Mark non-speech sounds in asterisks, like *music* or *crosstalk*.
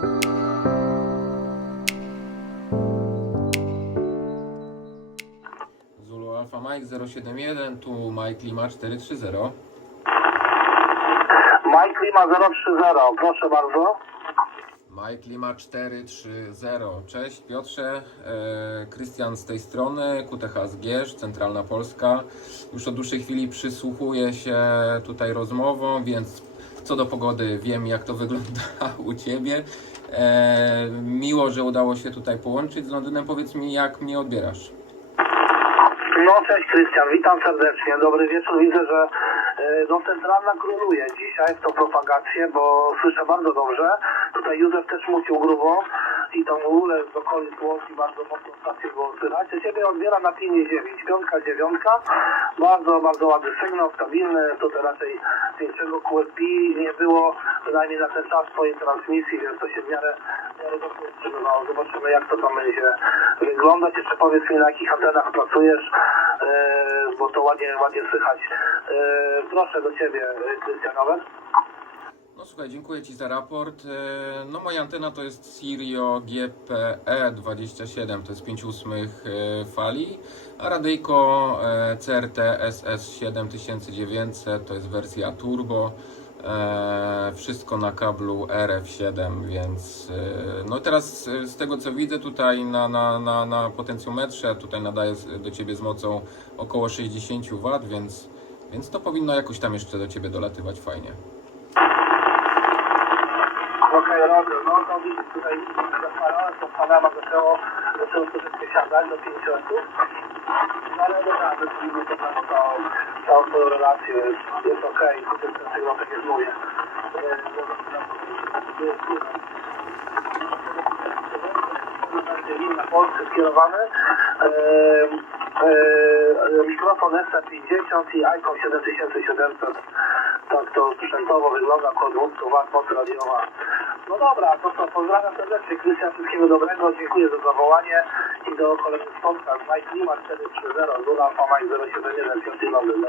Zulu Alpha Mike 071, tu Mike Lima 430. Mike Lima 030, proszę bardzo. Mike Lima 430. Cześć Piotrze, e, Krystian z tej strony, QTH Zgierz, Centralna Polska. Już od dłuższej chwili przysłuchuję się tutaj rozmowom, więc co do pogody wiem jak to *laughs* wygląda u Ciebie. E, miło, że udało się tutaj połączyć z Londynem. Powiedz mi jak mnie odbierasz. No cześć Krystian, witam serdecznie, dobry wieczór. Widzę, że e, no, centralna króluje dzisiaj w tą propagację, bo słyszę bardzo dobrze. Tutaj Józef też mówił grubo i tą ogóle z okolic Łodzi bardzo mocno stację było słychać. Ja Ciebie odbieram na pinie 9, piątka, dziewiątka. Bardzo, bardzo ładny sygnał, stabilny. Tutaj raczej większego QSP nie było, przynajmniej na ten czas swojej transmisji, więc to się w miarę, w miarę dobrze utrzymywało. Zobaczymy jak to tam będzie wyglądać. Jeszcze powiedz mi na jakich antenach pracujesz, e, bo to ładnie, ładnie słychać. E, proszę do Ciebie, Krystian. No słuchaj, dziękuję Ci za raport. E, No moja antena to jest Sirio GPE27, to jest 5 ósmych e, fali, a radyjko e, CRT SS7900 to jest wersja turbo. Wszystko na kablu RF7, więc no teraz z tego co widzę tutaj na, na, na, na potencjometrze, tutaj nadaję z- do Ciebie z mocą około 60 W, więc, więc to powinno jakoś tam jeszcze do Ciebie dolatywać fajnie. No to widzisz tutaj zapalałem, to Panama zaczęło, zaczęło troszeczkę siadać do 5 osób. No ale dobra, wyszliśmy to na całą, całą swoją relację, jest, jest okej, okay. ten sygnał tak mówię. Będzie na Polskę skierowany. Ehm, e, mikrofon SC50 i iPhone 7700. Tak to sprzętowo wygląda, około 200 W, moc radiowa. No dobra, to co, pozdrawiam serdecznie, Krystian, wszystkiego dobrego, dziękuję za zawołanie i do kolejnych spotkań. Mike Lima 430, Zula Alfa Mike 071, 5 Londyn.